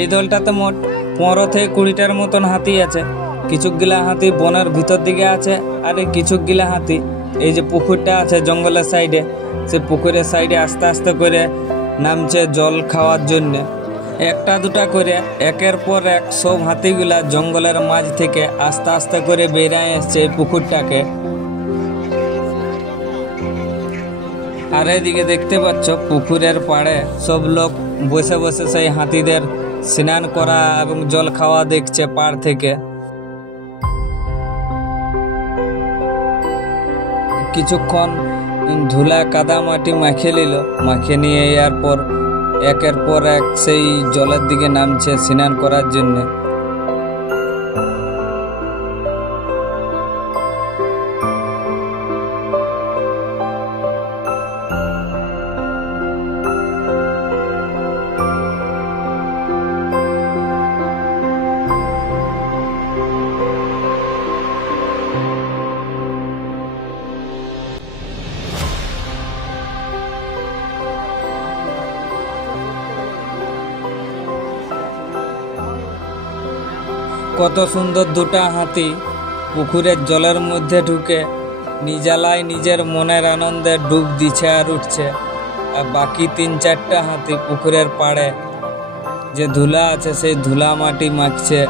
এই দলটাতে মোট 15 থেকে 20টার মতন হাতি আছে। কিছুগুলা হাতি বনের ভিতর দিকে আছে, আর এই কিছুগুলা হাতি এই যে পুকুরটা আছে জঙ্গলের সাইডে, সে পুকুরের সাইডে আস্তে আস্তে করে নামছে জল খাওয়ার জন্য। একটা দুটা করে একের পর এক সব হাতিগুলা জঙ্গলের মাঝ থেকে আস্তে আস্তে করে বেরিয়ে এসছে এই পুকুরটাকে। আর এদিকে দেখতে পাচ্ছ পুকুরের পাড়ে সব লোক বসে বসে সেই হাতিদের স্নান করা এবং জল খাওয়া দেখছে পাড় থেকে। কিছুক্ষণ ধুলা কাদা মাটি মাখিয়ে নিল, মাখিয়ে নিয়ে এরপর একের পর এক সেই জলের দিকে নামছে স্নান করার জন্য। কত সুন্দর দুটা হাতি পুকুরের জলের মধ্যে ঢুকে নিজালায় নিজের মনের আনন্দে ডুব দিচ্ছে আর উঠছে, আর বাকি 3-4টা হাতি পুকুরের পাড়ে যে ধুলা আছে সেই ধুলা মাটি মাখছে।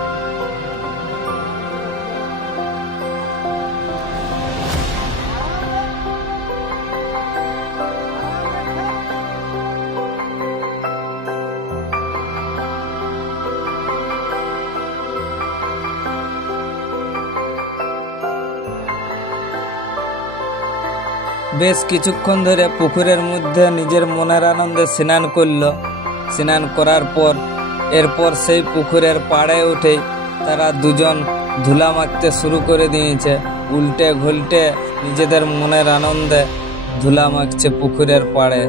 বেশ কিছুক্ষণ ধরে পুকুরের মধ্যে নিজের মনের আনন্দে স্নান করলো। স্নান করার পর এরপর সেই পুকুরের পাড়ে উঠে তারা দুজন ধুলা মাখতে শুরু করে দিয়েছে। উল্টে ঘুলটে নিজেদের মনের আনন্দে ধুলা মাখছে পুকুরের পাড়ে।